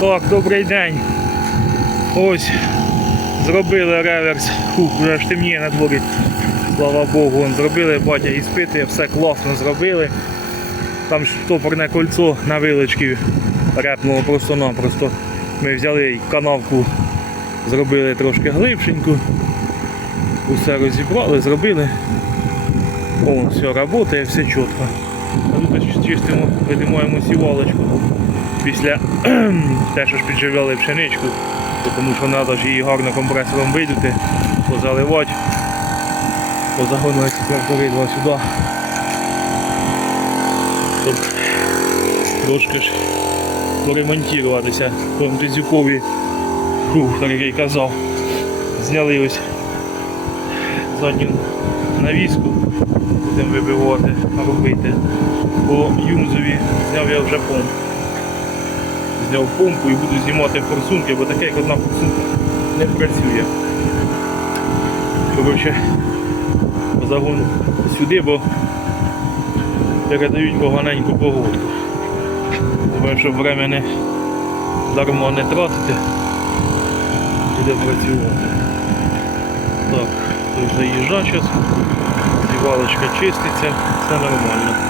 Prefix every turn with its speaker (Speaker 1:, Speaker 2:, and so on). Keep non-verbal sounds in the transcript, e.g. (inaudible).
Speaker 1: Так, добрий день. Ось зробили реверс. Фух, вже ж темніє на дворі. Слава Богу, Вон, зробили батя іспити, все класно зробили. Там штопорне кольцо на вилочці репнуло просто-напросто. Ми взяли канавку, зробили трошки глибшеньку. Усе розібрали, зробили. О, все працює, все чітко. А тут чистимо, видимаємо сівалочку після (clears throat) те, що ж підживляли пшеничку, тому що треба ж її гарно компресором видати, позаливати, позагонувати трактори два сюди. Щоб трошки ж поремонтуватися. Вон Тизюкові, фух, так як я й казав, зняли ось задню навіску, будемо вибивати, робити. По Юмзові зняв я вже помпу зняв помпу і буду знімати форсунки, бо таке, як одна форсунка, не працює. Коротше, загон сюди, бо передають поганеньку погодку. Думаю, щоб время не дарма не тратити, буде працювати. Так, заїжджа зараз, зівалочка чиститься, все нормально.